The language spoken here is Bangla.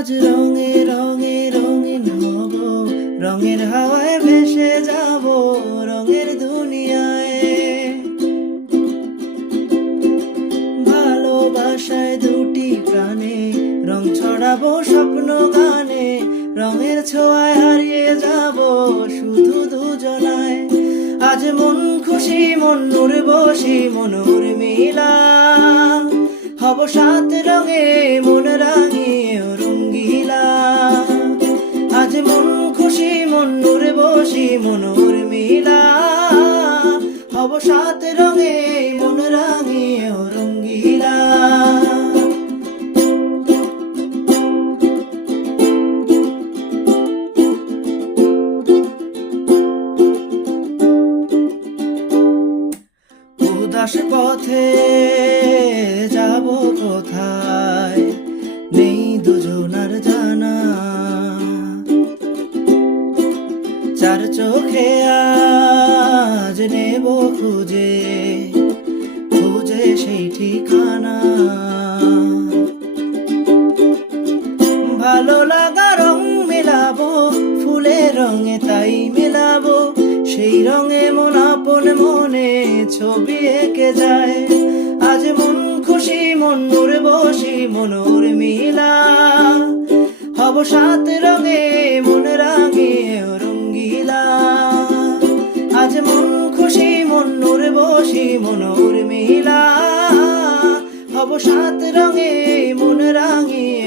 আজ রঙে রঙে রঙিন হব, রঙের হাওয়ায় ভেসে যাব রঙের দুনিয়ায়। ভালোবাসায় দুটি প্রাণে রং ছড়াবো স্বপ্ন গানে, রঙের ছোঁয়ায় হারিয়ে যাব শুধু দুজনায়। আজ মন খুশি মন উর্বশী মন উর্মিলা, হব সাত রঙে মন রাঙিয়ে রঙ্গিলা। আজ মন খুশি মন উর্বশী মন উর্মিলা, হব সাত রঙে মন রাঙিয়ে রঙ্গিলা। উদাস পথে যাব কোথায় নেই দুজনার জানা, চার চোখে আজ নেব খুঁজে খুঁজে সেই ঠিকানা। ভালো লাগা রং মেলাবো ফুলের রঙে তাই মেলাবো, সেই রঙে মন আপন মনে ছবি এঁকে যায়। আজ মন খুশি মন উর্বশী মন উর্মিলা, হব সাত রঙে মন রাঙিয়ে রঙ্গিলা। আজ মন খুশি মন উর্বশী মন উর্মিলা, হব সাত রঙে মন রাঙিয়ে